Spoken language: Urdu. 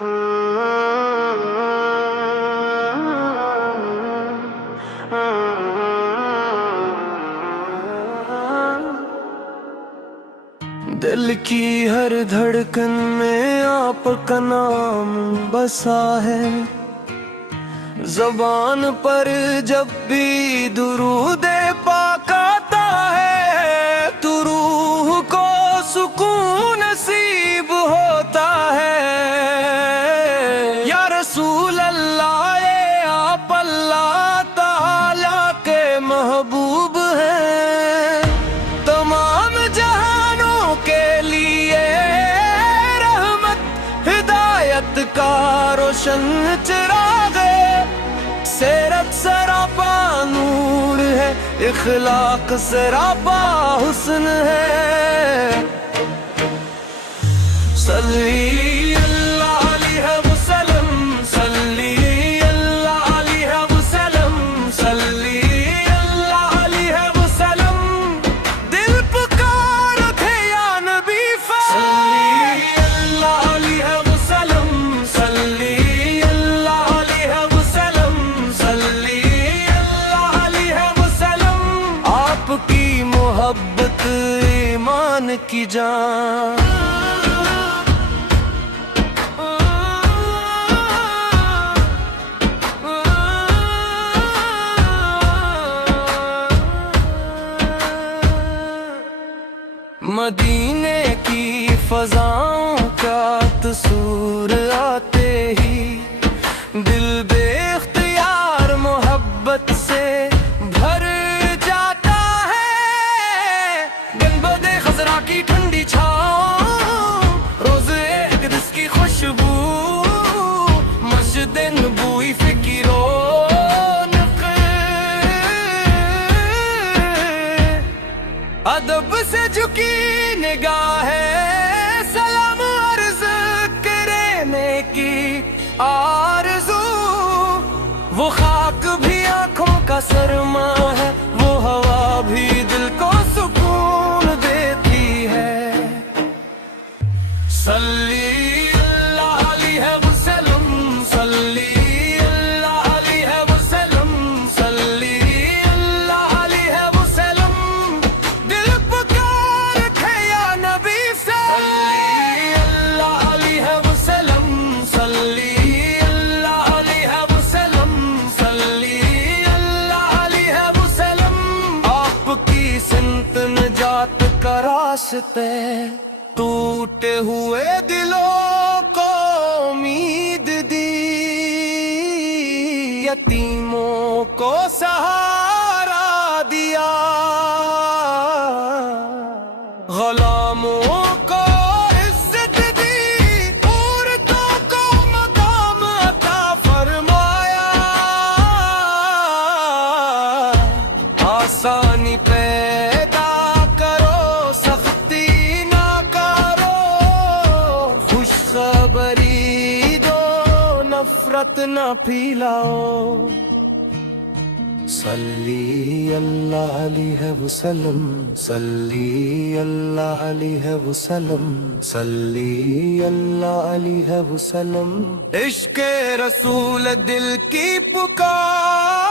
دل کی ہر دھڑکن میں آپ کا نام بسا ہے، زبان پر جب بھی درود پاک آتا ہے تو روح کو سکون نصیب ہوتا ہے۔ یا رسول اللہ، یہ آپ اللہ تعالیٰ کے محبوب ہیں، تمام جہانوں کے لیے رحمت ہدایت کا روشن چراغ ہے، سیرت سراپا نور ہے، اخلاق سراپا حسن ہے۔ صلی اللہ علیہ وسلم، صلی اللہ علیہ وسلم، صلی اللہ علیہ وسلم، دل پکار تھے یا نبی صلی اللہ علیہ وسلم، صلی اللہ علیہ وسلم، صلی اللہ علیہ وسلم، آپ کی محبت ایمان کی جان۔ مدینے کی فضاؤں کا تصور آتے ہی دل بے اختیار محبت سے بھر جاتا ہے۔ گنبد خضرا کی ٹھنڈی چھاؤں، روز اقدس کی خوشبو، مسجد نبوی فکر رونق، ادب سے جھکی نگاہ ہے، سلام عرض کرنے کی آرزو، وہ خاک بھی آنکھوں کا سرما ہے، وہ ہوا بھی دل کو سکون دیتی ہے۔ صلی اللہ علیہ وسلم، صلی اللہ علیہ وسلم، صلی اللہ علیہ وسلم، دل پکار تھے یا نبی صلی اللہ علیہ وسلم، صلی اللہ علیہ وسلم، صلی اللہ علیہ وسلم، آپ کی سمت نجات کا راستے، ٹوٹے ہوئے دلوں کو امید دی، یتیموں کو سہارا دیا، غلاموں کو عزت دی، عورتوں کو مقام عطا فرمایا، آسانی پیدا کرو سختی نہ کرو، خوشخبری دو نفرت نہ پھیلاؤ۔ صلی اللہ علیہ وسلم، صلی اللہ علیہ وسلم، صلی اللہ علیہ وسلم، عشق رسول دل کی پکار۔